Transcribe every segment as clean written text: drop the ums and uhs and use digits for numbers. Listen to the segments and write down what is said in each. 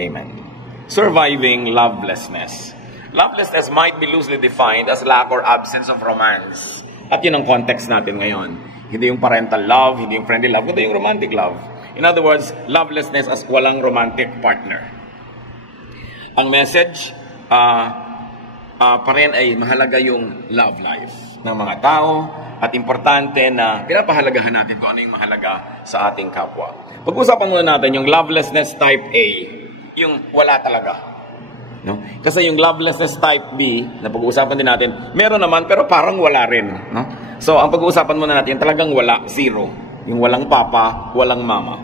Amen. Surviving lovelessness. Lovelessness might be loosely defined as lack or absence of romance. At yun ang context natin ngayon. Hindi yung parental love, hindi yung friendly love, kundi yung romantic love. In other words, lovelessness as walang romantic partner. Ang message, pa rin ay mahalaga yung love life ng mga tao at importante na pinapahalagahan natin kung ano yung mahalaga sa ating kapwa. Pag-usapan muna natin yung lovelessness type A, yung wala talaga. No? Kasi yung lovelessness type B, na pag-uusapan din natin, meron naman pero parang wala rin. No? So, ang pag-uusapan muna natin, talagang wala, zero. Yung walang papa, walang mama.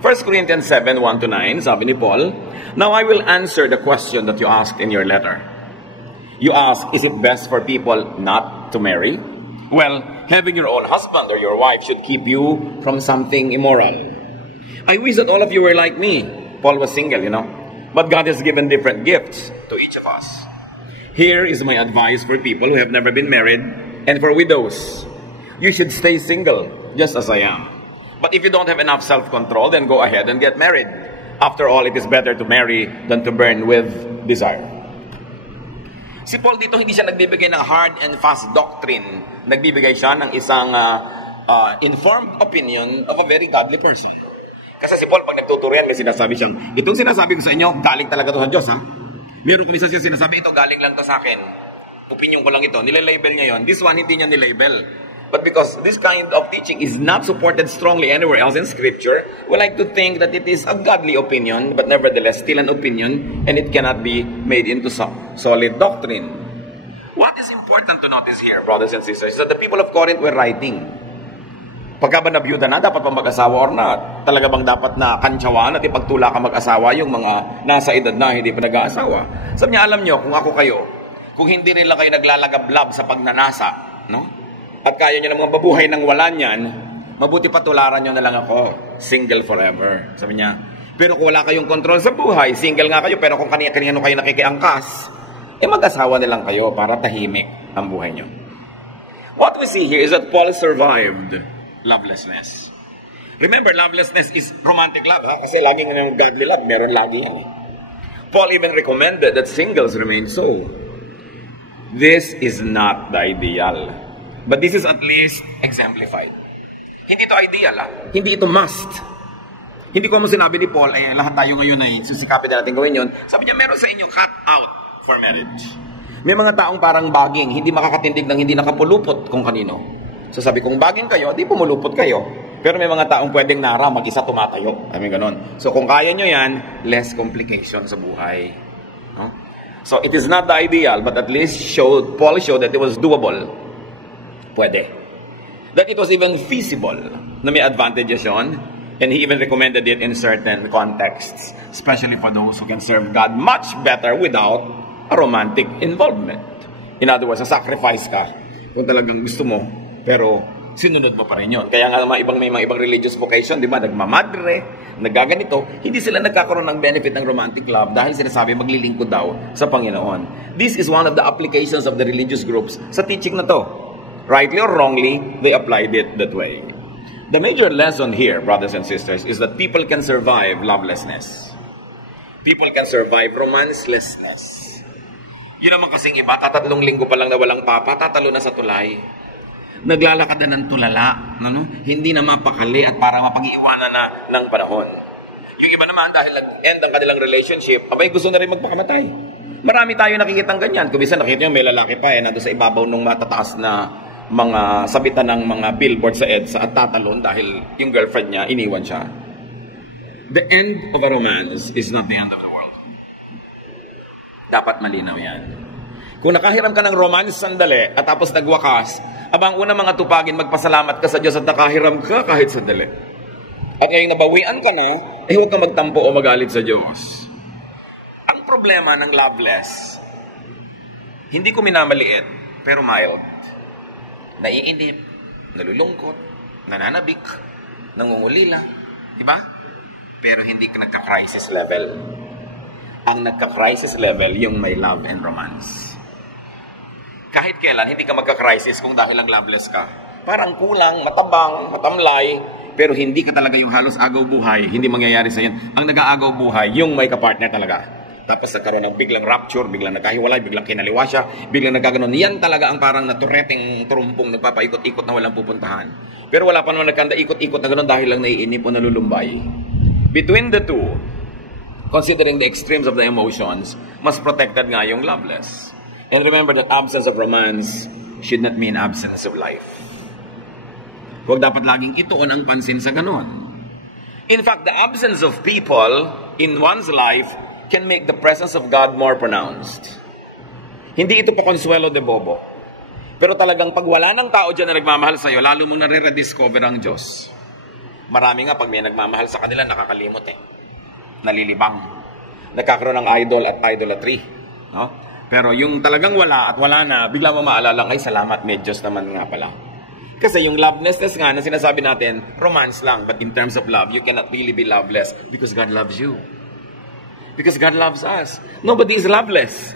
1 Corinthians 7, 1-9, sabi ni Paul, "Now I will answer the question that you asked in your letter. You ask, is it best for people not to marry? Well, having your own husband or your wife should keep you from something immoral. I wish that all of you were like me." Paul was single, you know. But God has given different gifts to each of us. Here is my advice for people who have never been married and for widows. You should stay single, just as I am. But if you don't have enough self-control, then go ahead and get married. After all, it is better to marry than to burn with desire. Si Paul dito, hindi siya nagbibigay ng hard and fast doctrine. Nagbibigay siya ng isang informed opinion of a very godly person. Kasi si Paul, pag nagtuturo yan, may sinasabi siyang, itong sinasabi ko sa inyo, galing talaga to sa Diyos, ha? Meron kung isa siya sinasabi, ito galing lang to sa akin. Opinion ko lang ito. Nilelabel niya yon. This one, hindi niya nilabel. But because this kind of teaching is not supported strongly anywhere else in Scripture, we like to think that it is a godly opinion, but nevertheless still an opinion, and it cannot be made into solid doctrine. What is important to notice here, brothers and sisters, is that the people of Corinth were writing. Pagka ba nabiyuda na, dapat pa mag-asawa or not? Talaga bang dapat na kantsawaan at ipagtula ka mag-asawa yung mga nasa edad na hindi pa nag-aasawa? Sabi niya, alam nyo, kung ako kayo, kung hindi rin lang kayo naglalagablab sa pagnanasa, no? At kaya nyo namang mabuhay ng wala niyan, mabuti patularan nyo na lang ako, single forever. Sabi niya, pero kung wala kayong control sa buhay, single nga kayo, pero kung kanino kayo nakikiangkas, mag-asawa na lang kayo para tahimik ang buhay nyo. What we see here is that Paul survived lovelessness. Remember, lovelessness is romantic love, ha? Kasi laging yung godly love, meron lagi yan. Paul even recommended that singles remain so. This is not the ideal. But this is at least exemplified. Hindi ito ideal, ha? Hindi ito must. Hindi ko mo sinabi ni Paul, lahat tayo ngayon ay susikapin na natin gawin yun. Sabi niya, meron sa inyo cut out for marriage. May mga taong parang baging, hindi makakatindig ng hindi nakapulupot kung kanino. So sabi, kung baging kayo, di pumulupot kayo. Pero may mga taong pwedeng nara, mag-isa tumatayo. I mean, ganon. So kung kaya nyo yan, less complication sa buhay. No? So it is not the ideal, but at least Paul showed that it was doable. Pwede. That it was even feasible. Na may advantages yun. And he even recommended it in certain contexts. Especially for those who can serve God much better without a romantic involvement. In other words, sacrifice ka kung talagang gusto mo, pero sinunod mo pa rin yun. Kaya nga may mga ibang religious vocation, di ba? Nagmamadre, nagaganito, hindi sila nagkakaroon ng benefit ng romantic love dahil sinasabi maglilingkod daw sa Panginoon. This is one of the applications of the religious groups sa teaching na to. Rightly or wrongly, they applied it that way. The major lesson here, brothers and sisters, is that people can survive lovelessness. People can survive romancelessness. Yun naman kasing iba, tatlong linggo pa lang na walang papa, tatalo na sa tulay. Naglalakad na ng tulala, no? Hindi na mapakali at para mapag-iwanan na ng panahon. Yung iba naman, dahil nag-end ang kanilang relationship, abay gusto na rin magpakamatay. Marami tayo nakikitang ganyan. Kung bisa nakita nyo, may lalaki pa nandun sa ibabaw ng matataas na mga sabitan ng mga billboard sa EDSA at tatalon dahil yung girlfriend niya, iniwan siya. The end of a romance is not the end of the world. Dapat malinaw yan. Kung nakahiram ka ng romance sandali at tapos nagwakas, abang una mga tupagin, magpasalamat ka sa Diyos at nakahiram ka kahit sandali. At ngayong nabawian ka na, huwag ka magtampo o magalit sa Diyos. Ang problema ng loveless, hindi ko minamaliit, pero mild. Naiinip, nalulungkot, nananabik, nangungulila, di ba? Pero hindi ka nagka-crisis level. Ang nagka-crisis level, yung may love and romance. Kahit kailan, hindi ka magka-crisis kung dahil lang loveless ka. Parang kulang, matabang, matamlay, pero hindi ka talaga yung halos agaw buhay, hindi mangyayari sa yan. Ang nag-aagaw buhay, yung may kapartner talaga. Tapos nagkaroon ng biglang rapture, biglang nagkahiwalay, biglang kinaliwa siya, biglang nagkaganon. Yan talaga ang parang natureteng turumpong nagpapaikot-ikot na walang pupuntahan. Pero wala pa naman nagkanda ikot-ikot na gano'n dahil lang naiinip o nalulumbay. Between the two, considering the extremes of the emotions, mas protected nga yung loveless. And remember that absence of romance should not mean absence of life. Huwag dapat laging ituon ang pansin sa ganon. In fact, the absence of people in one's life can make the presence of God more pronounced. Hindi ito pa consuelo de bobo. Pero talagang pag wala ng tao dyan na nagmamahal sa'yo, lalo mong nare-rediscover ang Diyos. Marami nga pag may nagmamahal sa kanila, nakakalimot nalilibang. Nagkakaroon ng idol at idolatry. No? Pero yung talagang wala at wala na, bigla mo maalala, ay salamat, may Diyos naman nga pala. Kasi yung lovelessness nga na sinasabi natin, romance lang. But in terms of love, you cannot really be loveless because God loves you. Because God loves us. Nobody is loveless.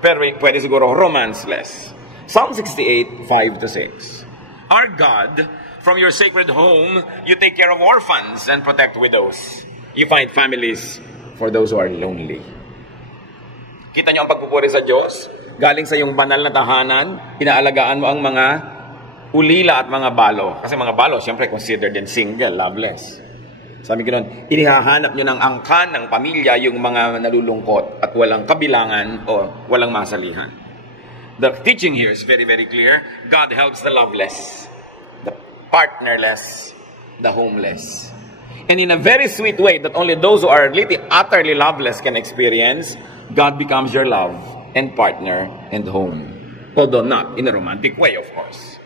Pero pwede siguro romanceless. Psalm 68, 5-6. Our God, from your sacred home, you take care of orphans and protect widows. You find families for those who are lonely. Kita niyo ang pagpupuri sa Diyos? Galing sa iyong banal na tahanan, inaalagaan mo ang mga ulila at mga balo. Kasi mga balo, siyempre considered din single, loveless. Sabi ko nun, inihahanap nyo ng angkan ng pamilya yung mga nalulungkot at walang kabilangan o walang masalihan. The teaching here is very, very clear. God helps the loveless, the partnerless, the homeless. And in a very sweet way that only those who are utterly loveless can experience, God becomes your love and partner and home. Although not in a romantic way, of course.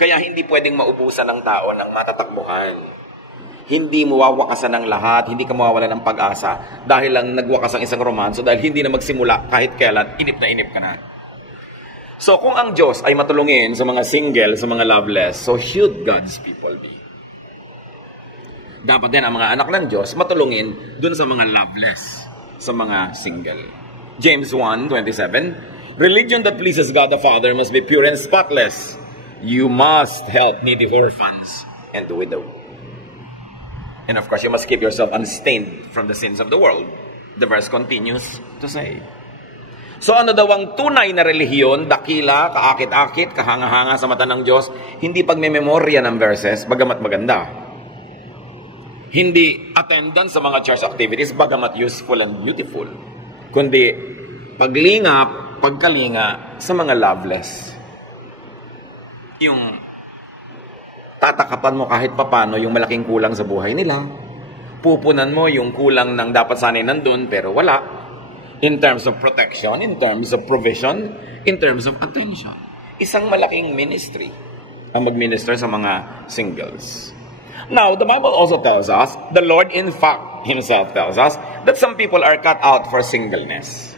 Kaya hindi pwedeng maubusan ng tao ng matatakbuhan. Hindi mo wawakasan ng lahat, hindi ka mawawala ng pag-asa dahil lang nagwakas ang isang romanso, dahil hindi na magsimula kahit kailan, inip ka na. So kung ang Diyos ay matulungin sa mga single, sa mga loveless, so should God's people be. Dapat din ang mga anak ng Diyos matulungin dun sa mga loveless, sa mga single. James 1:27, religion that pleases God the Father must be pure and spotless. You must help needy orphans and the widow. And of course, you must keep yourself unstained from the sins of the world. The verse continues to say. So ano daw ang tunay na relihiyon, dakila, kaakit-akit, kahanga-hanga sa mata ng Diyos, hindi pagmememorya ng verses, bagamat maganda. Hindi attendance sa mga church activities, bagamat useful and beautiful. Kundi paglingap, pagkalinga sa mga loveless. Yung tatakapan mo kahit papano yung malaking kulang sa buhay nila. Pupunan mo yung kulang ng dapat sanay nandun pero wala. In terms of protection, in terms of provision, in terms of attention. Isang malaking ministry ang mag-minister sa mga singles. Now, the Bible also tells us, the Lord in fact Himself tells us, that some people are cut out for singleness.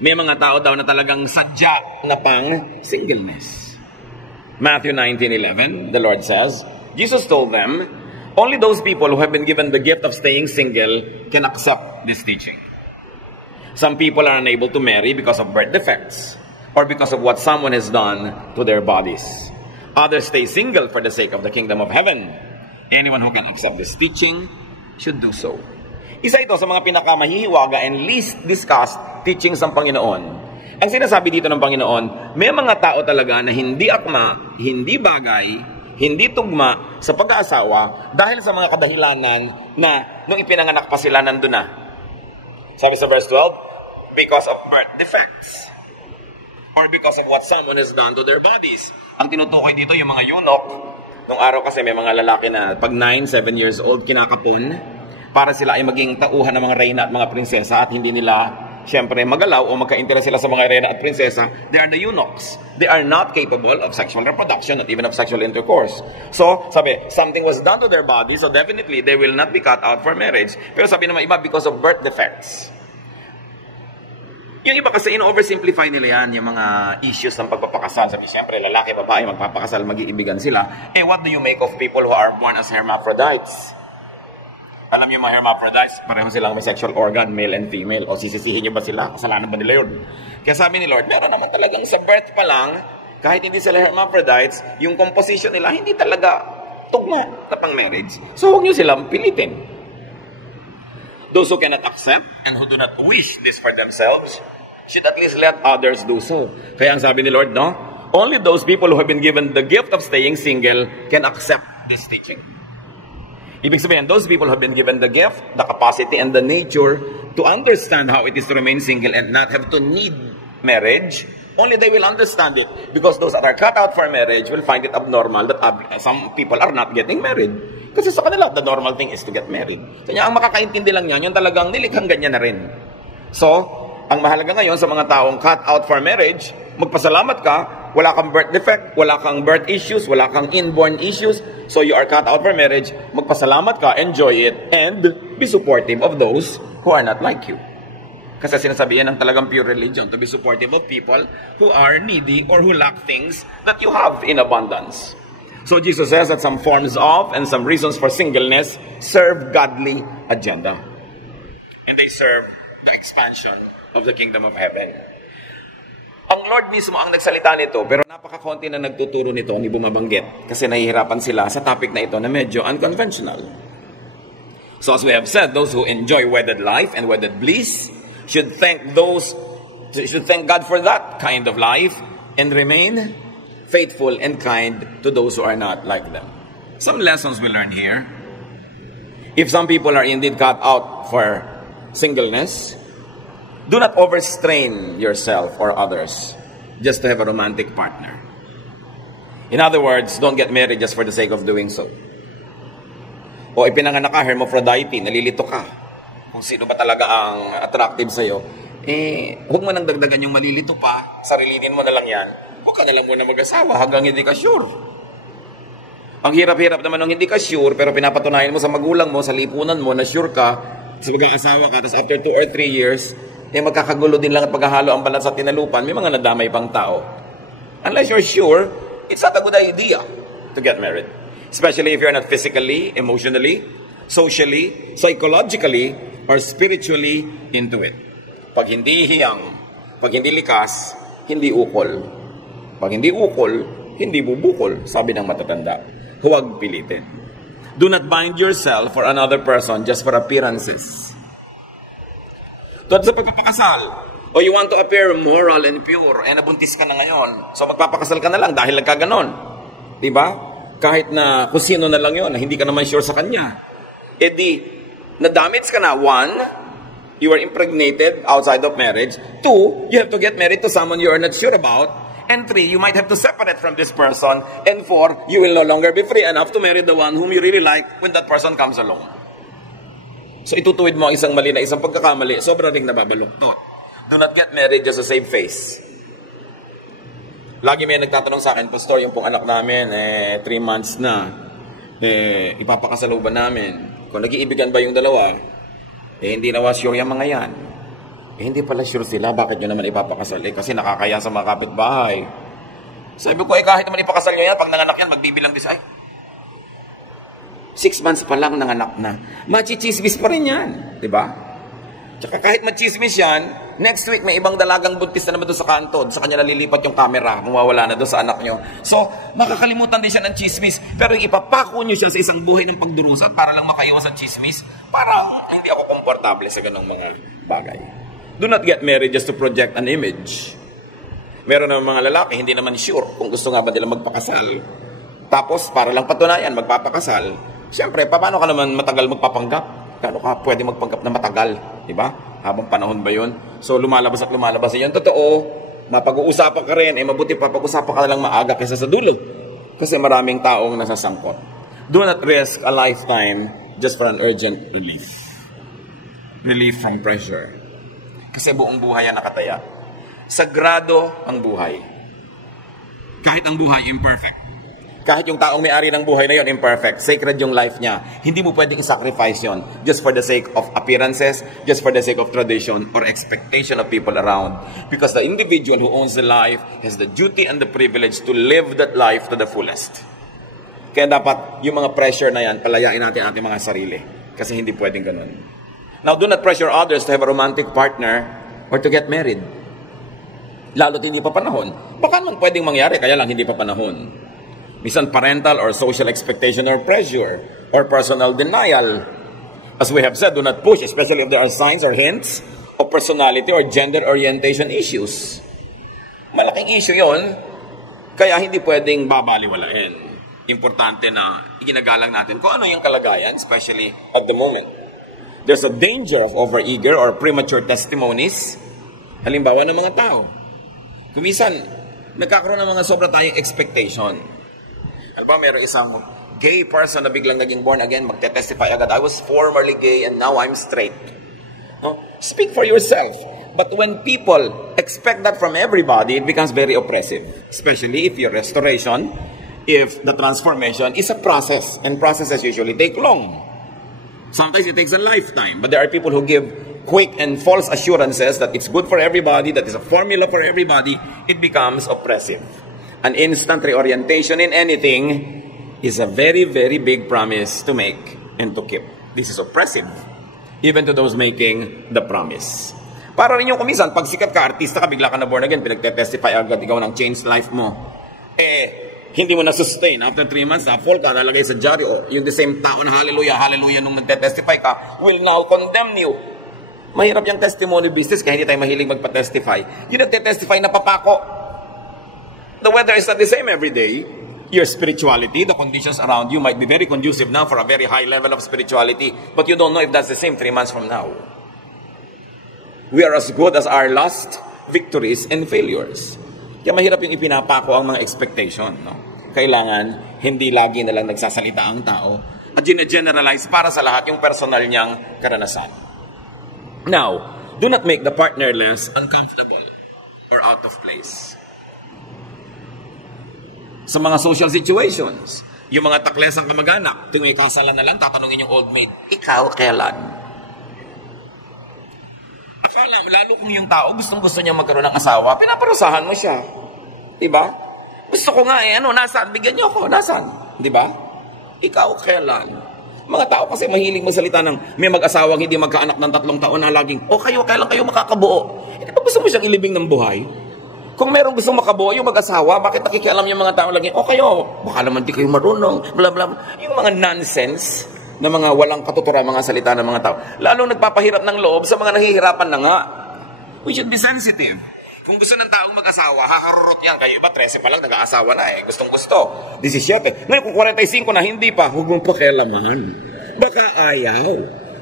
May mga tao daw na talagang sadya na pang singleness. Matthew 19:11, the Lord says, Jesus told them, only those people who have been given the gift of staying single can accept this teaching. Some people are unable to marry because of birth defects or because of what someone has done to their bodies. Others stay single for the sake of the kingdom of heaven. Anyone who can accept this teaching should do so. Isa ito sa mga pinakamahihiwaga and least discussed teachings ng Panginoon. Ang sinasabi dito ng Panginoon, may mga tao talaga na hindi akma, hindi bagay, hindi tugma sa pag-aasawa dahil sa mga kadahilanan na nung ipinanganak pa sila nandun na. Sabi sa verse 12, because of birth defects or because of what someone has done to their bodies. Ang tinutukoy dito yung mga eunuch. Nung araw kasi may mga lalaki na pag 9, 7 years old kinakapon para sila ay maging tauhan ng mga reyna at mga prinsesa at hindi nila siyempre magalaw o magka-interes sila sa mga reyna at prinsesa. They are the eunuchs. They are not capable of sexual reproduction, not even of sexual intercourse. So, sabi, something was done to their body, so definitely they will not be cut out for marriage. Pero sabi naman iba, because of birth defects. Yung iba kasi in-oversimplify nila yan, yung mga issues ng pagpapakasal. Sabi, siyempre, lalaki, babae, magpapakasal, mag-iibigan sila. Eh, what do you make of people who are born as hermaphrodites? Alam niyo mga hermaphrodites, pareho silang may sexual organ, male and female. O sisisihin niyo ba sila? Kasalanan ba nila yun? Kaya sabi ni Lord, meron naman talagang sa birth pa lang, kahit hindi sila hermaphrodites, yung composition nila hindi talaga tugma na pang marriage. So huwag nyo silang pilitin. Those who cannot accept and who do not wish this for themselves should at least let others do so. Kaya ang sabi ni Lord, no? Only those people who have been given the gift of staying single can accept this teaching. Ibig sabihin, those people who have been given the gift, the capacity, and the nature to understand how it is to remain single and not have to need marriage, only they will understand it. Because those that are cut out for marriage will find it abnormal that some people are not getting married. Kasi sa kanila, the normal thing is to get married. Kanya ang makakaintindi lang yan, yung talagang nilikhang ganyan na rin. So, ang mahalaga ngayon sa mga taong cut out for marriage, magpasalamat ka, wala kang birth defect, wala kang birth issues, wala kang inborn issues, so you are cut out for marriage, magpasalamat ka, enjoy it, and be supportive of those who are not like you. Kasi sinasabi yan ng talagang pure religion, to be supportive of people who are needy or who lack things that you have in abundance. So Jesus says that some forms of and some reasons for singleness serve godly agenda. And they serve the expansion of the kingdom of heaven. Ang Lord mismo ang nagsalita nito, pero napakakonti na nagtuturo nito, ni bumabanggit. Kasi nahihirapan sila sa topic na ito na medyo unconventional. So as we have said, those who enjoy wedded life and wedded bliss should thank God for that kind of life and remain faithful and kind to those who are not like them. Some lessons we learn here. If some people are indeed cut out for singleness, do not overstrain yourself or others just to have a romantic partner. In other words, don't get married just for the sake of doing so. O ipinanganak ka, hermaphrodite, nalilito ka. Kung sino ba talaga ang attractive sa'yo, huwag mo nang dagdagan yung malilito pa, sarilinin mo na lang yan, huwag ka na lang muna mag-asawa hanggang hindi ka sure. Ang hirap-hirap naman nung hindi ka sure, pero pinapatunayan mo sa magulang mo, sa lipunan mo, na sure ka, sa mag-aasawa ka, tapos after 2 or 3 years, magkakagulo din lang at paghahalo ang balat sa tinalupan, may mga nadamay pang tao. Unless you're sure, it's not a good idea to get married. Especially if you're not physically, emotionally, socially, psychologically, or spiritually into it. Pag hindi hiyang, pag hindi likas, hindi ukol. Pag hindi ukol, hindi bubukol, sabi ng matatanda. Huwag pilitin. Do not bind yourself for another person just for appearances. Tulad sa pagpapakasal, o you want to appear moral and pure, nabuntis ka na ngayon, so magpapakasal ka na lang dahil nagkaganon. Diba? Kahit na kung sino na lang yun, na hindi ka naman sure sa kanya. Na-damage ka na. 1, you are impregnated outside of marriage. 2, you have to get married to someone you are not sure about. And 3, you might have to separate from this person. And 4, you will no longer be free enough to marry the one whom you really like when that person comes along. So itutuwid mo ang isang mali na isang pagkakamali, sobrang ring nababaluktot. Do not get married just to save face. Lagi may nagtatanong sa akin, Pastor, yung pong anak namin, 3 months na, ipapakasal ba namin? Kung nag-iibigan ba yung dalawa, hindi na sure yung mga yan. Hindi pala sure sila, bakit nyo naman ipapakasal? Kasi nakakaya sa mga kapitbahay. Sabi ko, kahit naman ipakasal nyo yan, pag nanganak yan, magbibilang din sa 6 months pa lang nanganak na. Machichismis pa rin yan. Diba? Tsaka kahit machismis yan, next week may ibang dalagang buntis na naman doon sa kanto. Sa kanya nalilipat yung camera, mawawala na doon sa anak nyo. So, makakalimutan din siya ng chismis. Pero ipapako nyo siya sa isang buhay ng pagdurusa para lang makaiwas sa chismis. Parang hindi ako komportable sa ganong mga bagay. Do not get married just to project an image. Meron naman mga lalaki, hindi naman sure kung gusto nga ba nila magpakasal. Tapos, para lang patunayan, magpapakasal. Siyempre, paano ka naman matagal magpapanggap? Kano ka pwede magpanggap na matagal? Diba? Habang panahon ba yun? So, lumalabas at lumalabas. Yan totoo. Mapag-uusapan ka rin. Mabuti pa, pag-usapan ka na lang maaga kaysa sa dulo. Kasi maraming taong nasasangkot. Do not risk a lifetime just for an urgent relief. Relief from pressure. Kasi buong buhay yan nakataya. Sagrado ang buhay. Kahit ang buhay imperfect. Kahit yung taong may-ari ng buhay na yon imperfect, sacred yung life niya, hindi mo pwedeng i-sacrifice yon just for the sake of appearances, just for the sake of tradition or expectation of people around. Because the individual who owns the life has the duty and the privilege to live that life to the fullest. Kaya dapat yung mga pressure na yan, palayain natin ating mga sarili. Kasi hindi pwedeng ganun. Now, do not pressure others to have a romantic partner or to get married. Lalo't hindi pa panahon. Baka naman pwedeng mangyari, kaya lang hindi pa panahon. Minsan parental or social expectation or pressure or personal denial. As we have said, do not push, especially if there are signs or hints of personality or gender orientation issues. Malaking issue yon, kaya hindi pwedeng babaliwalain. Importante na iginagalang natin kung ano yung kalagayan, especially at the moment. There's a danger of overeager or premature testimonies, halimbawa ng mga tao. Kumisan, nagkakaroon ng mga sobra tayong expectation. Halimbawa, mayroong isang gay person na biglang naging born again, magte-testify agad, I was formerly gay and now I'm straight. No? Speak for yourself. But when people expect that from everybody, it becomes very oppressive. Especially if your restoration, if the transformation is a process. And processes usually take long. Sometimes it takes a lifetime. But there are people who give quick and false assurances that it's good for everybody, that is a formula for everybody. It becomes oppressive. An instant reorientation in anything is a very, very big promise to make and to keep. This is oppressive. Even to those making the promise. Para rin yung kumisan, pag sikat ka, artista ka, bigla ka na born again, pinagte-testify agad ikaw ng changed life mo. Hindi mo na-sustain. After 3 months, fall ka, nalagay sa diary, yung the same tao na hallelujah, hallelujah, nung nagte-testify ka, will now condemn you. Mahirap yung testimony business, kaya hindi tayo mahilig magpa-testify. Yung nagte-testify na papako. The weather is not the same every day. Your spirituality, the conditions around you might be very conducive now for a very high level of spirituality, but you don't know if that's the same 3 months from now. We are as good as our last victories and failures. Kaya mahirap yung ipinapako ang mga expectation. No? Kailangan hindi lagi na lang nagsasalita ang tao at generalize para sa lahat yung personal niyang karanasan. Now, do not make the partner less uncomfortable or out of place. Sa mga social situations, yung mga taklesang kamag-anak, tuwing ikasalan na lang, tatanungin yung old mate, ikaw kailan? Akala, lalo kung yung tao gusto niya magkaroon ng asawa, pinaparusahan mo siya. Diba? Gusto ko nga nasaan? Bigyan niyo ako, nasaan? Diba? Ikaw kailan? Mga tao kasi mahilig magsalita ng may mag-asawang hindi magkaanak ng 3 taon na laging, kayo, kailan kayo makakabuo? Hindi ba gusto mo siyang ilibing ng buhay? Kung merong gustong makabuo yung mag-asawa, bakit nakikialam yung mga tao laging, kayo, baka naman di kayo marunong, bla bla bla. Yung mga nonsense na mga walang katuturan mga salita ng mga tao. Lalong nagpapahirap ng loob sa mga nahihirapan na nga. We should be sensitive. Kung gusto ng taong mag-asawa, haharurot yan. Kayo iba, 13 pa lang, nag-aasawa na Gustong gusto. 17. Ngayon, kung 45 na, hindi pa, huwag mong pakialaman. Baka ayaw.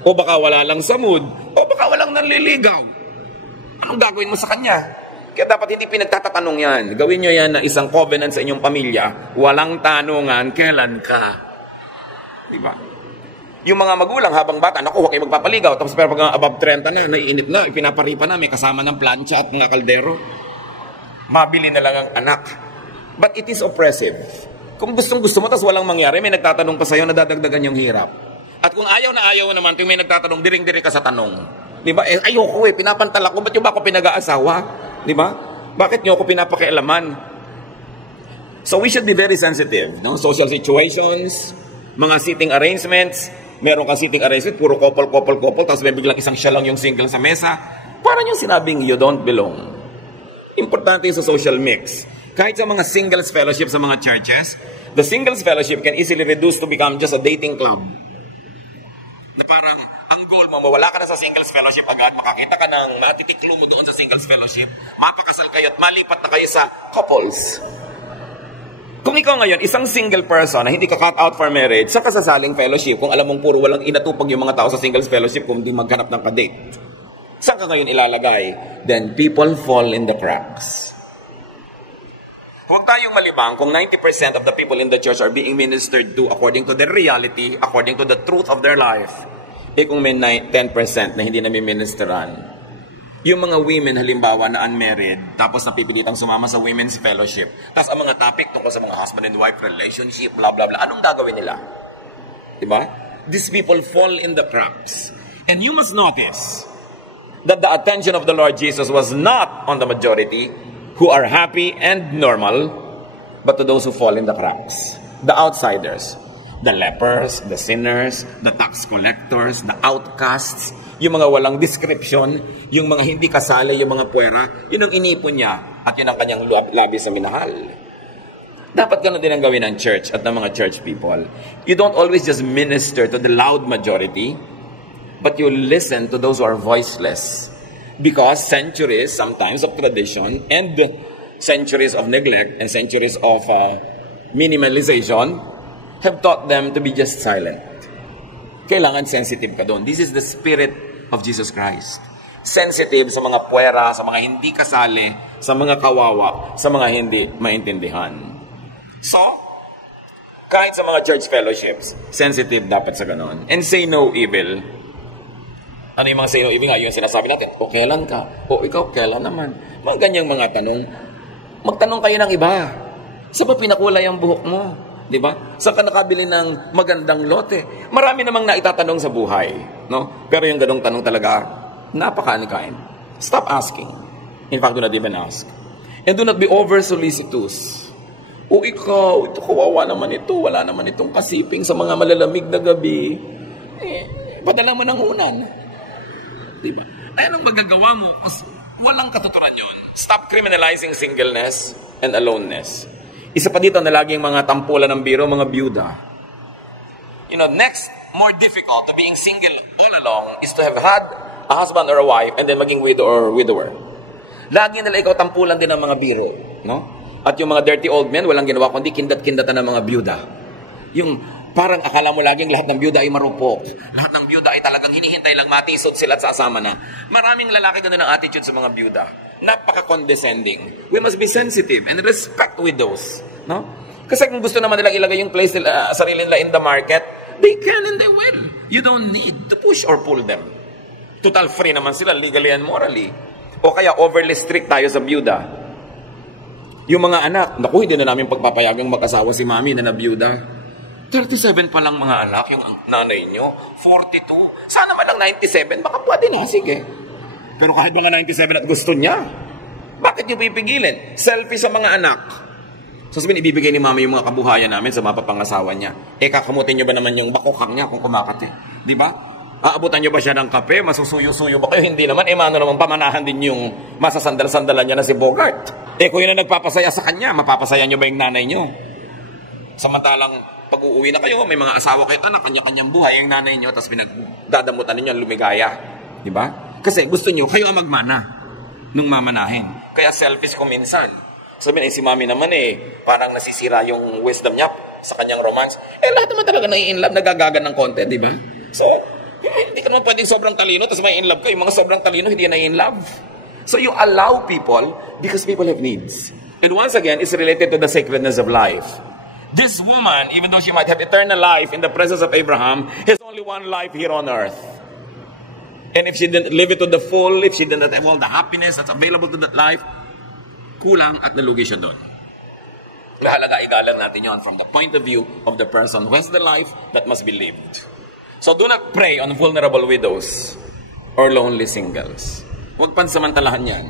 O baka wala lang sa mood. O baka walang nanliligaw. Anong gagawin mo sa kanya? Kaya dapat hindi pinagtatatanong yan. Gawin nyo yan na isang covenant sa inyong pamilya. Walang tanungan, kailan ka? Diba? Yung mga magulang habang bata, naku, huwag kayo magpapaligaw. Tapos pero pag above 30 na, naiinit na, pinaparipa na, may kasama ng plancha at mga kaldero. Mabili na lang ang anak. But it is oppressive. Kung gustong-gusto mo, tapos walang mangyari, may nagtatanong pa sa'yo, nadadagdagan yung hirap. At kung ayaw na ayaw naman, kung may nagtatanong, diring-diri ka sa tanong. Diba? Ayoko pinapantala ko, ba't yung ba ako pinag-aasawa? Diba? Bakit nyo ako pinapakialaman? So we should be very sensitive. No? Social situations, mga seating arrangements, meron kang seating arrangement, puro couple, tapos may biglang isang siya lang yung single sa mesa. Parang yung sinabing you don't belong. Importante yung sa social mix. Kahit sa mga singles fellowship sa mga churches, the singles fellowship can easily reduce to become just a dating club. Na parang, ang goal mo, mawala ka na sa singles fellowship agad, makakita ka ng matitiklo mo doon sa singles fellowship, mapakasal kayo at malipat na kayo sa couples. Kung ikaw ngayon, isang single person na hindi ka cut out for marriage, sa kasasaling fellowship, kung alam mong puro walang inatupag yung mga tao sa singles fellowship kung hindi maghanap ng kadate, saan ka ngayon ilalagay? Then people fall in the cracks. Huwag tayong malibang kung 90% of the people in the church are being ministered to according to their reality, according to the truth of their life. Kung may 10% na hindi nami-ministeran, yung mga women halimbawa na unmarried, tapos napipilitang sumama sa women's fellowship, tapos ang mga topic tungkol sa mga husband and wife relationship, blah blah blah, anong gagawin nila? Diba? These people fall in the cracks. And you must notice that the attention of the Lord Jesus was not on the majority who are happy and normal, but to those who fall in the cracks. The outsiders, the lepers, the sinners, the tax collectors, the outcasts, yung mga walang description, yung mga hindi kasali, yung mga puwera, yun ang inipon niya at yun ang kanyang labis na minahal. Dapat ganun din ang gawin ng church at ng mga church people. You don't always just minister to the loud majority, but you listen to those who are voiceless. Because centuries, sometimes, of tradition and centuries of neglect and centuries of minimalization have taught them to be just silent. Kailangan sensitive ka doon. This is the spirit of Jesus Christ. Sensitive sa mga puwera, sa mga hindi kasali, sa mga kawawa, sa mga hindi maintindihan. So, kahit sa mga church fellowships, sensitive dapat sa ganon. And say no evil. Ano yung mga say no evil nga? Yung sinasabi natin, o kailan ka? O ikaw, kailan naman? Mga ganyang mga tanong. Magtanong kayo ng iba. Sa ba pinakulay ang buhok mo? Di ba? Sa ka nakabili ng magandang lote? Marami namang naitatanong sa buhay. No? Pero yung ganong tanong talaga, napaka-unkind. Stop asking. In fact, do not even ask. And do not be over-solicitous. O ikaw, ito kawawa naman ito. Wala naman itong kasiping sa mga malalamig na gabi. Padala mo ng unan. Diba? Ay, anong magagawa mo? Walang katuturan yun. Stop criminalizing singleness and aloneness. Isa pa dito na laging mga tampulan ng biro, mga byuda. You know, next, more difficult to being single all along is to have had a husband or a wife and then maging widow or widower. Lagi nila ikaw tampulan din ng mga biro. No? At yung mga dirty old men, walang ginawa kundi kindat-kindatan ng mga byuda. Yung parang akala mo laging lahat ng byuda ay marupok. Lahat ng byuda ay talagang hinihintay lang matisod sila at sasama na. Maraming lalaki ganun ang attitude sa mga byuda. Napaka-condescending. We must be sensitive and respect widows. No? Kasi kung gusto naman nilang ilagay yung place nila, sarili nila in the market, they can and they will. You don't need to push or pull them. Total free naman sila legally and morally. O kaya overly strict tayo sa byuda. Yung mga anak, naku, hindi na namin pagpapayagang mag-asawa si mami na nabiyuda. 37 pa lang mga anak, yung nanay nyo, 42. Sana man lang 97, baka pwede na, sige. Pero kahit mga 97 at gusto niya, bakit nyo pipigilin? Selfie sa mga anak. So sabihin, ibibigay ni mami yung mga kabuhayan namin sa mga papangasawa niya. Kakamutin nyo ba naman yung bakokang niya kung kumakati? Di ba? Aabutan nyo ba siya ng kape? Masusuyo-suyo ba kayo? Hindi naman. Mano naman pamanahan din yung masasandal-sandalan niya na si Bogart. Kung yun ang nagpapasaya sa kanya, mapapasaya nyo ba yung nanay nyo? Samantalang, pag uuwi na kayo, may mga asawa kayo na kanya-kanyang buhay, yung nanay nyo, tapos pinagdadamutan ninyo lumigaya. Di ba? Kasi gusto nyo, kayo ang magmana nung mamanahin. Kaya selfish ko minsan. Sabihin, si mami naman parang nasisira yung wisdom niya sa kanyang romance. Lahat naman talaga nai-inlove, nagagagan ng konti, di ba? So, hindi ka naman pwedeng sobrang talino, tapos may in-love ka. Yung mga sobrang talino, hindi na in-love. So you allow people because people have needs. And once again, it's related to the sacredness of life. This woman, even though she might have eternal life in the presence of Abraham, has only one life here on earth. And if she didn't live it to the full, if she didn't have all the happiness that's available to that life, kulang at nalugi siya doon. Lahalaga, igalang natin yon from the point of view of the person who has the life that must be lived. So do not prey on vulnerable widows or lonely singles. Huwag pansamantalahan yan.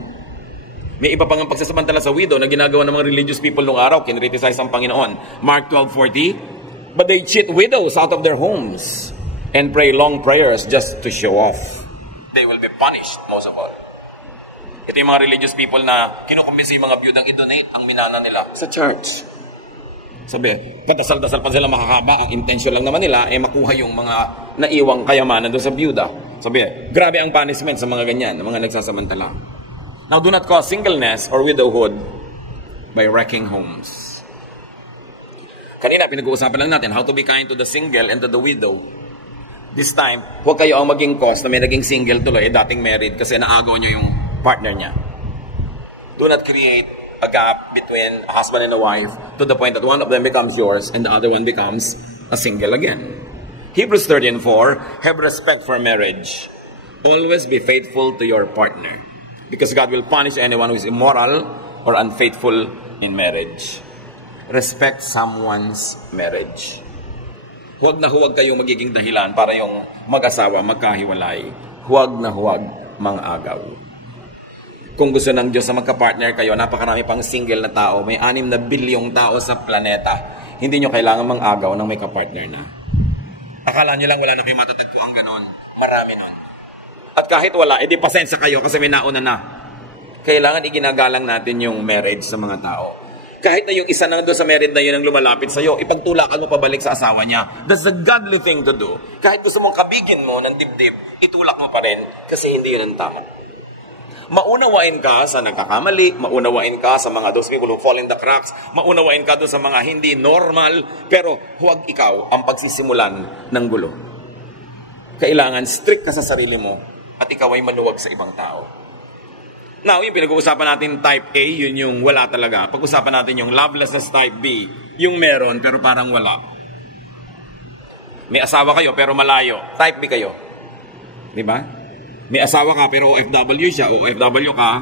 May iba pang pagsasamantala sa widow na ginagawa ng mga religious people nung araw, kinriticize ang Panginoon. Mark 12:40, but they cheat widows out of their homes and pray long prayers just to show off. They will be punished, most of all. Ito yung mga religious people na kinukumbinsi yung mga byudang i-donate ang minana nila sa church. Sabi, padasal-dasal pa sila makakaba. Ang intention lang naman nila ay makuha yung mga naiwang kayamanan doon sa byuda. Sabi, grabe ang punishment sa mga ganyan, mga nagsasamantala. Now, do not cause singleness or widowhood by wrecking homes. Kanina, pinag-uusapan lang natin how to be kind to the single and to the widow. This time, huwag kayo ang maging cause na may naging single tuloy, dating married, kasi naagaw nyo yung partner niya. Do not create a gap between a husband and a wife to the point that one of them becomes yours and the other one becomes a single again. Hebrews 13:4, have respect for marriage. Always be faithful to your partner because God will punish anyone who is immoral or unfaithful in marriage. Respect someone's marriage. Huwag na huwag kayong magiging dahilan para yung mag-asawa magkahiwalay. Huwag na huwag mang-agaw. Kung gusto ng Diyos na magka-partner kayo, napakarami pang single na tao, may 6 na bilyong tao sa planeta, hindi nyo kailangan mang-agaw ng may ka-partner na. Akala nyo lang wala na kayo matatagpuan ganon. Marami nun. At kahit wala, edi pasensya kayo kasi may nauna na. Kailangan iginagalang natin yung marriage sa mga tao. Kahit na yung isa na doon sa married na yun ang lumalapit sa'yo, ipagtulakan mo pabalik sa asawa niya. That's the godly thing to do. Kahit gusto mong kabigin mo ng dibdib, itulak mo pa rin kasi hindi yun ang tama. Maunawain ka sa nagkakamali, maunawain ka sa mga those people who fall in the cracks, maunawain ka doon sa mga hindi normal, pero huwag ikaw ang pagsisimulan ng gulo. Kailangan strict ka sa sarili mo at ikaw ay maluwag sa ibang tao. Now, yung pinag-uusapan natin type A, yun yung wala talaga. Pag-usapan natin yung lovelessness type B, yung meron pero parang wala. May asawa kayo pero malayo. Type B kayo. Di ba? May asawa ka pero OFW siya, o OFW ka.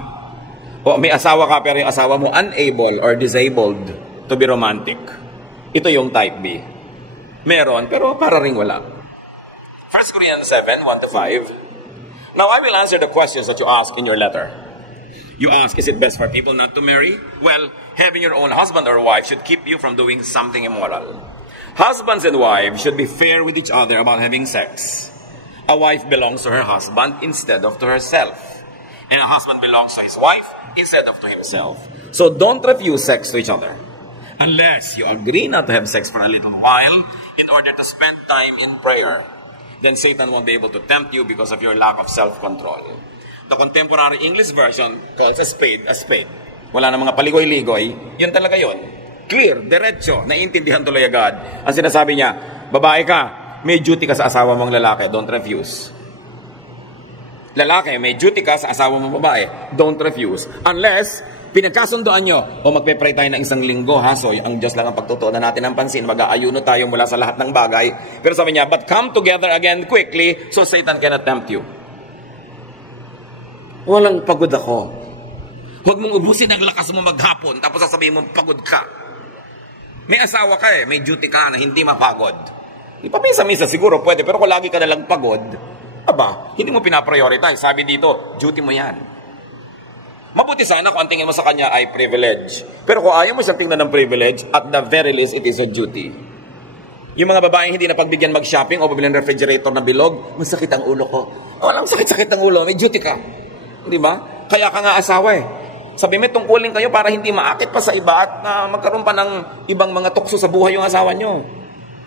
O may asawa ka pero yung asawa mo unable or disabled to be romantic. Ito yung type B. Meron pero para ring wala. 1 Corinthians 7, 1-5. Now, I will answer the questions that you ask in your letter. You ask, is it best for people not to marry? Well, having your own husband or wife should keep you from doing something immoral. Husbands and wives should be fair with each other about having sex. A wife belongs to her husband instead of to herself. And a husband belongs to his wife instead of to himself. So don't refuse sex to each other. Unless you agree not to have sex for a little while in order to spend time in prayer. Then Satan won't be able to tempt you because of your lack of self-control. The contemporary English version calls a spade a spade. Wala na mga paligoy-ligoy. Yun talaga yun. Clear, diretso, naiintindihan tuloy agad. Ang sinasabi niya, babae ka, may duty ka sa asawa mong lalaki, don't refuse. Lalaki, may duty ka sa asawa mong babae, don't refuse. Unless, pinagkasundoan nyo, o magpe-pray tayo ng isang linggo, ha? So, ang Diyos lang ang pagtutuunan natin ng pansin, mag-aayuno tayo mula sa lahat ng bagay. Pero sabi niya, but come together again quickly, so Satan cannot tempt you. Walang pagod ako. Huwag mong ubusin ang lakas mo maghapon, tapos sasabihin mo pagod ka. May asawa ka may duty ka na hindi mapagod. Ipamisa-misa siguro pwede, pero kung lagi ka nalang pagod, aba, hindi mo pinaprioritize. Sabi dito, duty mo yan. Mabuti sana kung ang tingin mo sa kanya ay privilege. Pero kung ayaw mo siyang tingnan ng privilege, at the very least, it is a duty. Yung mga babaeng hindi na pagbigyan mag-shopping o pabili ng refrigerator na bilog, masakit ang ulo ko. Walang sakit-sakit ang ulo, may duty ka. Di ba? Kaya ka nga asawa Sabi mo, tungkulin kayo para hindi maakit pa sa iba at magkaroon pa ng ibang mga tukso sa buhay yung asawa nyo.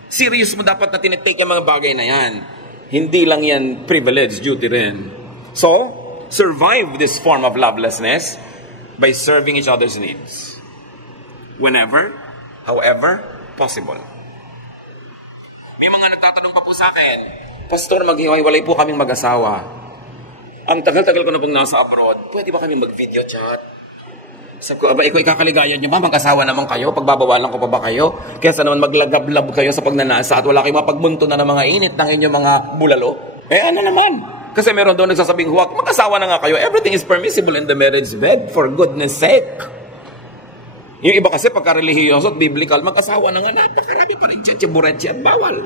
Serious mo dapat na tinitake yung mga bagay na yan. Hindi lang yan privilege, duty rin. So, survive this form of lovelessness by serving each other's needs. Whenever, however, possible. May mga nagtatanong pa po sa akin, Pastor, maghiwalay po kaming mag-asawa. Ang tagal-tagal ko na pong nasa abroad, pwede ba kami mag-video chat? Sabi ko, ikaw ikakaligayan nyo ba? Mag-asawa naman kayo? Pagbabawalan ko pa ba kayo? Kesa naman maglagablab kayo sa pagnanasa at wala kayong mapagmunto na ng mga init ng inyong mga bulalo? Ano naman? Kasi meron doon nagsasabing huwag, mag-asawa na nga kayo. Everything is permissible in the marriage bed, for goodness sake. Yung iba kasi pagka-relihiyoso at biblical, mag-asawa na nga, napakarami pa rin chichiburetsi at bawal.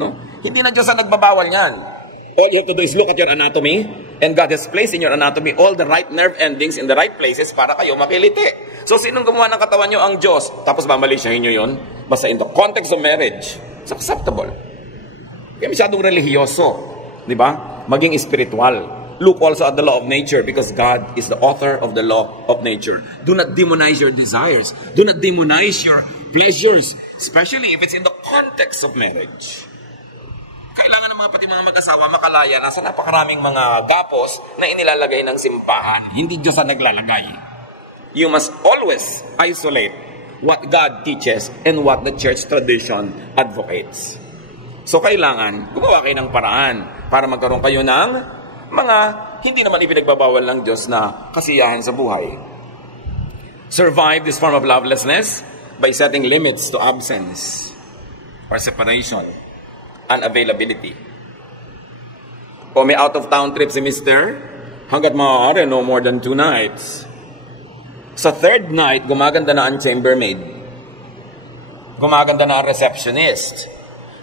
No? Hindi na Diyos ang nagbabawal yan. All you have to do is look at your anatomy, and God has placed in your anatomy all the right nerve endings in the right places para kayo makiliti. So, sinong gumawa ng katawan nyo? Ang Diyos. Tapos mamalisyahin nyo yun. Basta in the context of marriage, it's acceptable. Kaya masyadong relihiyoso. Di ba? Maging spiritual. Look also at the law of nature because God is the author of the law of nature. Do not demonize your desires. Do not demonize your pleasures, especially if it's in the context of marriage. Kailangan ng pati mga mag-asawa makalaya na sa napakaraming mga gapos na inilalagay ng simbahan. Hindi Diyos ang naglalagay. You must always isolate what God teaches and what the church tradition advocates. So kailangan gumawa kayo ng paraan para magkaroon kayo ng mga hindi naman ipinagbabawal ng Diyos na kasiyahan sa buhay. Survive this form of lovelessness by setting limits to absence or separation. Unavailability. O may out-of-town trip si Mr. hanggat maaari, no more than 2 nights. Sa 3rd night, gumaganda na ang chambermaid. Gumaganda na ang receptionist.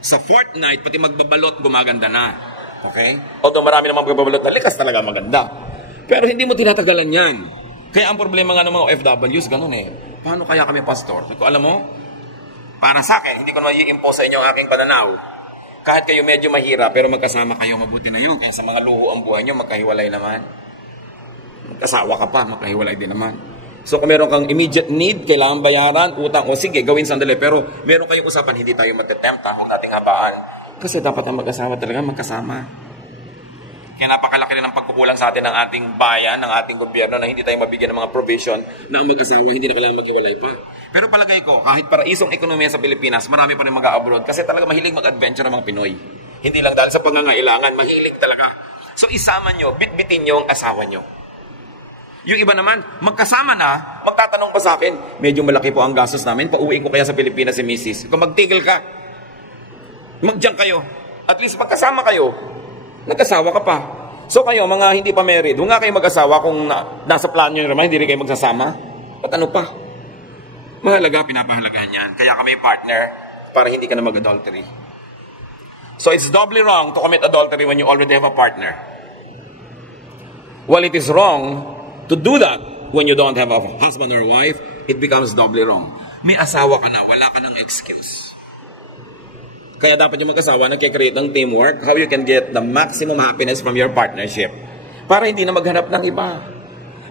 Sa 4th night, pati magbabalot, gumaganda na. Okay? Although marami namang magbabalot na likas talaga maganda. Pero hindi mo tinatagalan yan. Kaya ang problema nga ng mga OFWs, ganun Paano kaya kami, Pastor? Kung alam mo, para sa akin, hindi ko naman i-impose sa inyo ang aking pananaw. Kahit kayo medyo mahirap, pero magkasama kayo, mabuti na yun. Kaya sa mga luho ang buhay nyo, magkahiwalay naman. Magkasawa ka pa, magkahiwalay din naman. So kung meron kang immediate need, kailangan bayaran, utang, o sige, gawin sandali. Pero meron kayong usapan, hindi tayo matetempt, huwag nating habaan. Kasi dapat ang mag-asawa talaga magkasama. Kaya napakalaki rin ang pagkukulang sa atin ng ating bayan, ng ating gobyerno, na hindi tayo mabigyan ng mga provision na ang mag-asawa hindi na kailangan maghiwalay pa. Pero palagay ko, kahit paraisong ekonomiya sa Pilipinas, marami pa rin mag-abroad kasi talaga mahilig mag-adventure ang mga Pinoy. Hindi lang dahil sa pangangailangan, mahilig talaga. So isama nyo, bitbitin nyo ang asawa nyo. Yung iba naman, magkasama na, magtatanong pa sa akin, medyo malaki po ang gastos namin, pauwiin ko kaya sa Pilipinas si Mrs. Kung magtigil ka, magdiyan kayo. At least magkasama kayo, nag-asawa ka pa. So kayo, mga hindi pa married, huwag nga kayo mag-asawa kung nasa plano nyo naman, hindi rin kayo magsasama. At ano pa? Mahalaga, pinapahalagahan yan. Kaya kami partner, para hindi ka na mag-adultery. So it's doubly wrong to commit adultery when you already have a partner. While it is wrong to do that when you don't have a husband or wife, it becomes doubly wrong. May asawa ka na, wala ka ng excuse. Kaya dapat yung mag-asawa nagkikreate ng teamwork, how you can get the maximum happiness from your partnership. Para hindi na maghanap ng iba.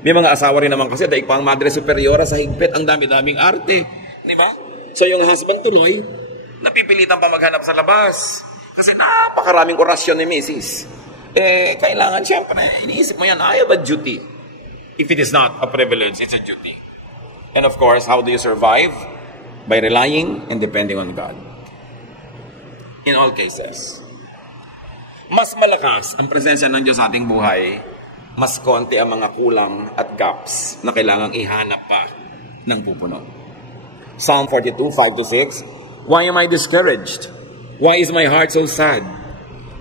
May mga asawa rin naman kasi daig pa ang madre superiora sa higpit, ang dami-daming arte. Di ba? So yung husband tuloy, napipilitan pa maghanap sa labas. Kasi napakaraming orasyon ni Mrs. Kailangan siyempre, iniisip mo yan, I have a duty. If it is not a privilege, it's a duty. And of course, how do you survive? By relying and depending on God. In all cases. Mas malakas ang presensya ng Diyos sa ating buhay, mas konti ang mga kulang at gaps na kailangang ihanap pa ng pupuno. Psalm 42, 5-6, Why am I discouraged? Why is my heart so sad?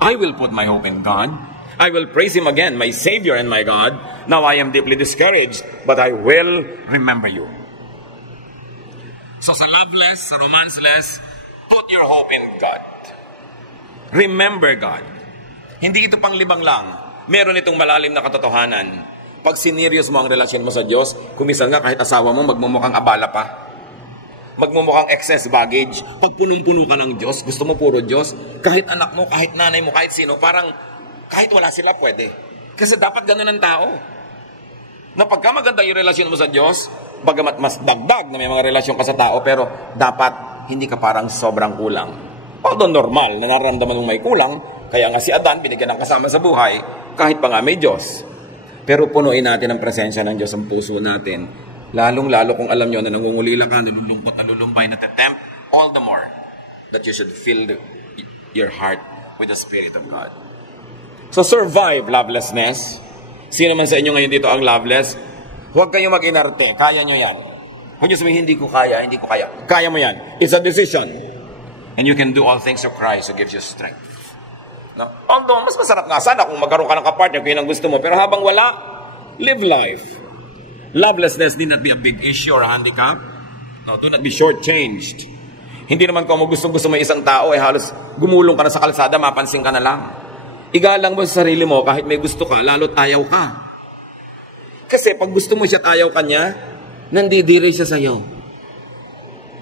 I will put my hope in God. I will praise Him again, my Savior and my God. Now I am deeply discouraged, but I will remember you. So sa loveless, sa romanceless, put your hope in God. Remember God. Hindi ito pang libang lang. Meron itong malalim na katotohanan. Pag sinerious mo ang relasyon mo sa Diyos, kumisan nga kahit asawa mo, magmumukhang abala pa. Magmumukhang excess baggage. Pag punong-puno ka ng Diyos, gusto mo puro Diyos, kahit anak mo, kahit nanay mo, kahit sino, parang kahit wala sila, pwede. Kasi dapat ganun ang tao. Na pagka maganda yung relasyon mo sa Diyos, bagamat mas dagdag na may mga relasyon ka sa tao, pero dapat hindi ka parang sobrang kulang. Although normal, na nararamdaman mong may kulang, kaya nga si Adan, binigyan ng kasama sa buhay, kahit pa nga may Diyos. Pero punuin natin ang presensya ng Diyos sa puso natin. Lalong-lalo kung alam nyo na nangungulila ka, nalulungkot, nalulumbay, natatempt, all the more that you should fill your heart with the Spirit of God. So survive lovelessness. Sino man sa inyo ngayon dito ang loveless, huwag kayong mag-inarte. Kaya nyo yan. Huwag nyo sabihin, hindi ko kaya, hindi ko kaya. Kaya mo yan. It's a decision. And you can do all things through Christ who gives you strength. No? Although, mas masarap nga sana kung magkaroon ka ng kapartner kung yun ang gusto mo. Pero habang wala, live life. Lovelessness need not be a big issue or a handicap. No, do not be shortchanged. Hindi naman kung gusto mo isang tao, halos gumulong ka na sa kalsada, mapansin ka na lang. Igalang mo sa sarili mo kahit may gusto ka, lalo't ayaw ka. Kasi pag gusto mo siya at ayaw ka niya, nandidiri siya sa'yo.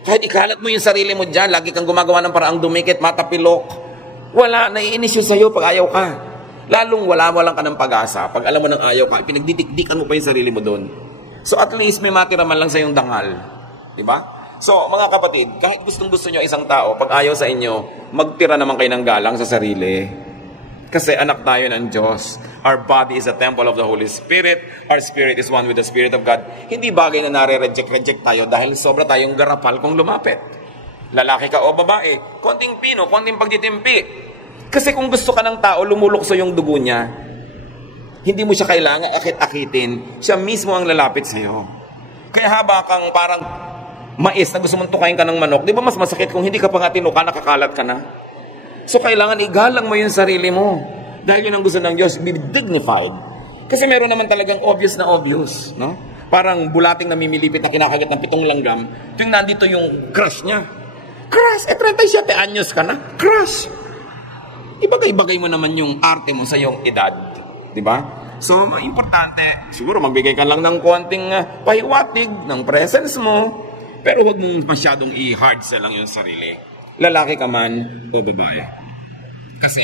Kahit ikalat mo yung sarili mo dyan, lagi kang gumagawa ng paraang dumikit, matapilok. Wala, naiinis yun sa'yo pag ayaw ka. Lalong walang ka ng pag-asa. Pag alam mo ng ayaw ka, pinagdidikdikan mo pa yung sarili mo doon. So at least may matira man lang sa yung dangal. Diba? So mga kapatid, kahit gustong-gusto nyo isang tao, pag ayaw sa inyo, magtira naman kayo ng galang sa sarili. Kasi anak tayo ng Diyos. Our body is a temple of the Holy Spirit. Our spirit is one with the Spirit of God. Hindi bagay na nare-reject tayo dahil sobra tayong garapal kung lumapit. Lalaki ka o babae, konting pino, konting pagtitimpi. Kasi kung gusto ka ng tao, lumulukso yung dugo niya. Hindi mo siya kailangan akit-akitin. Siya mismo ang lalapit sa'yo. Kaya haba kang parang mais na gusto mong tukain ka ng manok, di ba mas masakit kung hindi ka pa nga tinuka, nakakalat ka na? So kailangan igalang mo yung sarili mo. Dahil yun ang gusto ng Diyos, be dignified. Kasi meron naman talagang obvious na obvious, no? Parang bulating na mimilipit na kinakagat ng 7 langgam. Ito yung nandito yung crush niya. Crush! 37 anyos ka na. Crush! Ibagay-bagay mo naman yung arte mo sa iyong edad. Diba? So, importante, siguro magbigay ka lang ng konting pahiwatig ng presence mo, pero huwag mong masyadong i-hard sell lang yung sarili. Lalaki ka man o babae. Kasi,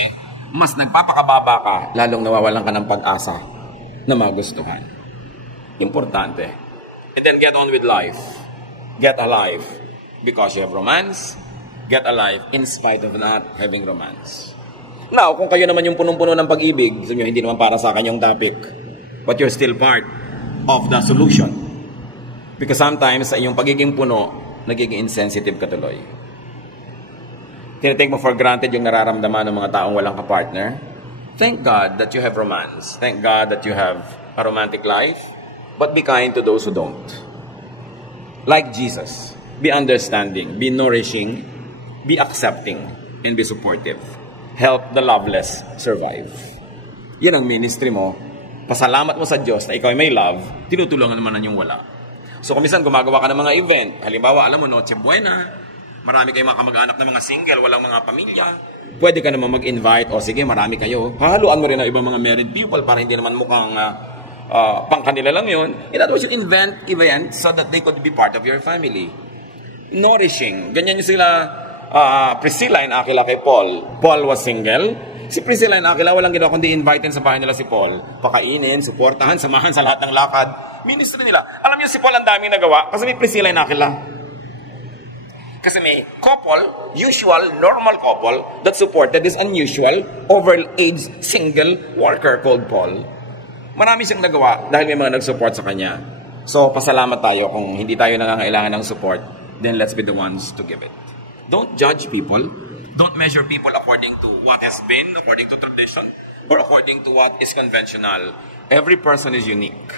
mas nagpapakababa ka, lalong nawawalan ka ng pag-asa na magustuhan. Importante. And then get on with life. Get alive. Because you have romance, get alive in spite of not having romance. Now, kung kayo naman yung punong-puno ng pag-ibig, gusto nyo, hindi naman para sa akin yung topic, but you're still part of the solution. Because sometimes, sa inyong pagiging puno, nagiging insensitive ka tuloy. Tinitake mo for granted yung nararamdaman ng mga taong walang kapartner. Thank God that you have romance. Thank God that you have a romantic life. But be kind to those who don't. Like Jesus, be understanding, be nourishing, be accepting, and be supportive. Help the loveless survive. Yan ang ministry mo. Pasalamat mo sa Diyos na ikaw ay may love, tinutulungan naman yung wala. So kung minsan gumagawa ka ng mga event, halimbawa, alam mo, Noche Buena, marami kayong mga kamag-anak na mga single, walang mga pamilya, pwede ka naman mag-invite, o sige, marami kayo. Hahaluan mo rin ang ibang mga married people para hindi naman mukhang pang kanila lang yun. In other words, you invent events so that they could be part of your family. Nourishing. Ganyan yung sila, Priscilla and Aquila kay Paul. Paul was single. Si Priscilla and Aquila, walang ginawa kundi invitein sa bahay nila si Paul. Pakainin, suportahan, samahan sa lahat ng lakad. Ministry nila. Alam niyo si Paul ang daming nagawa kasi may Priscilla and Aquila. Kasi may couple, usual, normal couple that supported this unusual, over-aged, single worker called Paul. Marami siyang nagawa dahil may mga nag-support sa kanya. So, pasalamat tayo kung hindi tayo nangangailangan ng support, then let's be the ones to give it. Don't judge people. Don't measure people according to what has been, according to tradition, or according to what is conventional. Every person is unique.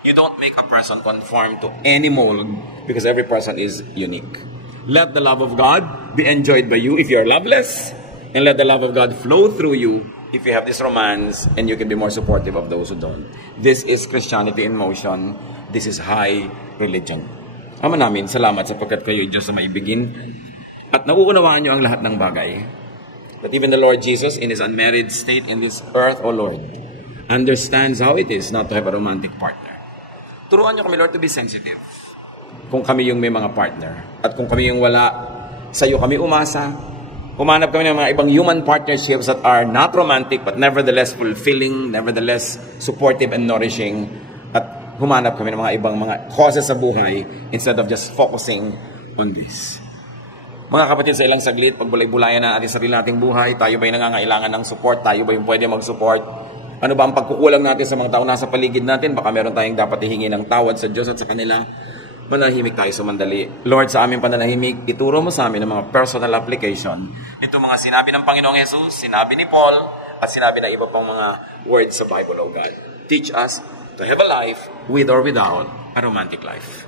You don't make a person conform to any mold because every person is unique. Let the love of God be enjoyed by you if you're loveless, and let the love of God flow through you if you have this romance, and you can be more supportive of those who don't. This is Christianity in motion. This is high religion. Ama namin, salamat sapagkat kayo Diyos na maibigin at nauunawaan niyo ang lahat ng bagay. That even the Lord Jesus in His unmarried state in this earth, O Lord, understands how it is not to have a romantic partner. Turuan niyo kami, Lord, to be sensitive. Kung kami yung may mga partner at kung kami yung wala, sa iyo kami umasa. Humanap kami ng mga ibang human partnerships that are not romantic but nevertheless fulfilling, nevertheless supportive and nourishing. At humanap kami ng mga ibang mga causes sa buhay instead of just focusing on this. Mga kapatid, sa ilang saglit, pagbulay-bulayan na ating sarili nating buhay, tayo ba'y nangangailangan ng support? Tayo ba yung pwede mag-support? Ano ba ang pagkukulang natin sa mga tao nasa paligid natin? Baka meron tayong dapat ihingi ng tawad sa Diyos at sa kanila. Manahimik tayo sa mandali. Lord, sa aming pananahimik, ituro mo sa amin ng mga personal application. Ito mga sinabi ng Panginoong Jesus, sinabi ni Paul, at sinabi ng iba pang mga words sa Bible, O God. Teach us to have a life with or without a romantic life.